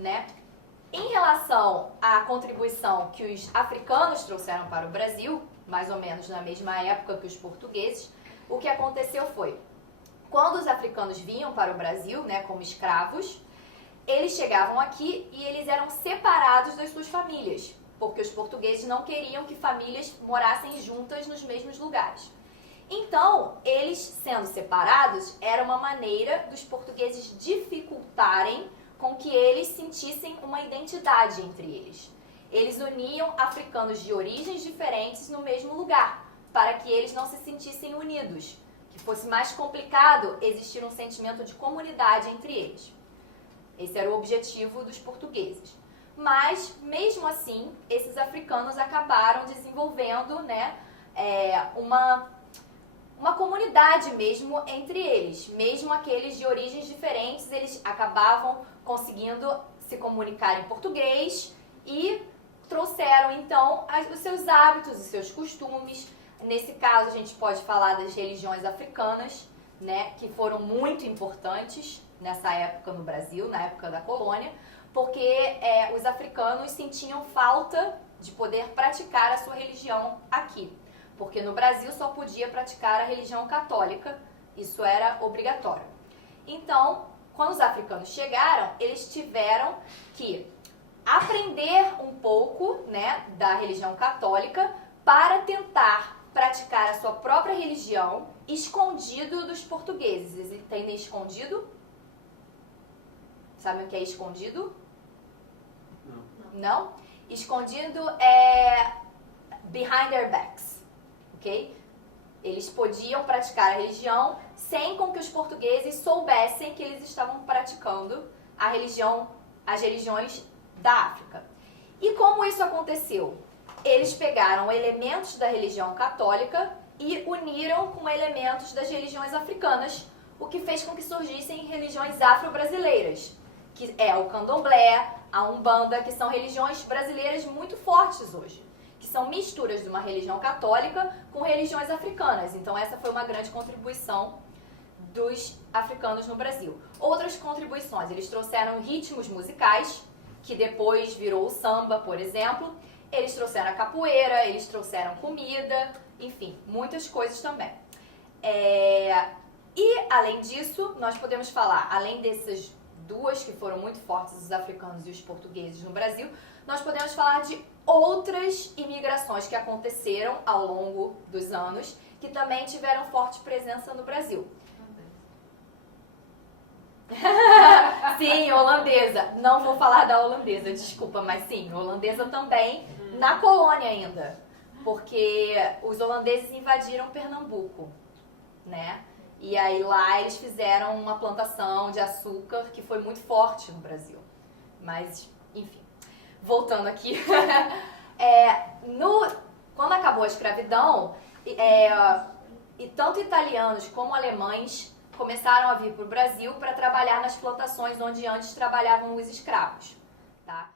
né? Em relação à contribuição que os africanos trouxeram para o Brasil, mais ou menos na mesma época que os portugueses, o que aconteceu foi, quando os africanos vinham para o Brasil, né, como escravos, eles chegavam aqui e eles eram separados das suas famílias, porque os portugueses não queriam que famílias morassem juntas nos mesmos lugares. Então, eles sendo separados, era uma maneira dos portugueses dificultarem com que eles sentissem uma identidade entre eles. Eles uniam africanos de origens diferentes no mesmo lugar, para que eles não se sentissem unidos, que fosse mais complicado existir um sentimento de comunidade entre eles. Esse era o objetivo dos portugueses. Mas, mesmo assim, esses africanos acabaram desenvolvendo, né, uma comunidade mesmo entre eles. Mesmo aqueles de origens diferentes, eles acabavam conseguindo se comunicar em português e trouxeram, então, os seus hábitos, os seus costumes. Nesse caso, a gente pode falar das religiões africanas, né, que foram muito importantes nessa época no Brasil, na época da colônia, porque os africanos sentiam falta de poder praticar a sua religião aqui. Porque no Brasil só podia praticar a religião católica, isso era obrigatório. Então, quando os africanos chegaram, eles tiveram que aprender um pouco, né, da religião católica para tentar praticar a sua própria religião escondido dos portugueses. Eles entendem escondido? Sabem o que é escondido? Não? Escondido é behind their backs, ok? Eles podiam praticar a religião sem com que os portugueses soubessem que eles estavam praticando as religiões da África. E como isso aconteceu? Eles pegaram elementos da religião católica e uniram com elementos das religiões africanas, o que fez com que surgissem religiões afro-brasileiras, que é o candomblé, a umbanda, que são religiões brasileiras muito fortes hoje, que são misturas de uma religião católica com religiões africanas. Então essa foi uma grande contribuição dos africanos no Brasil. Outras contribuições, eles trouxeram ritmos musicais, que depois virou o samba, por exemplo. Eles trouxeram a capoeira, eles trouxeram comida, enfim, muitas coisas também. E, além disso, nós podemos falar, além dessas duas que foram muito fortes, os africanos e os portugueses no Brasil, nós podemos falar de outras imigrações que aconteceram ao longo dos anos, que também tiveram forte presença no Brasil. Sim, holandesa. Não vou falar da holandesa, desculpa, mas sim, holandesa também, na colônia ainda. Porque os holandeses invadiram Pernambuco, né? E aí lá eles fizeram uma plantação de açúcar que foi muito forte no Brasil. Mas, enfim, voltando aqui. Quando acabou a escravidão, e tanto italianos como alemães começaram a vir para o Brasil para trabalhar nas plantações onde antes trabalhavam os escravos, tá?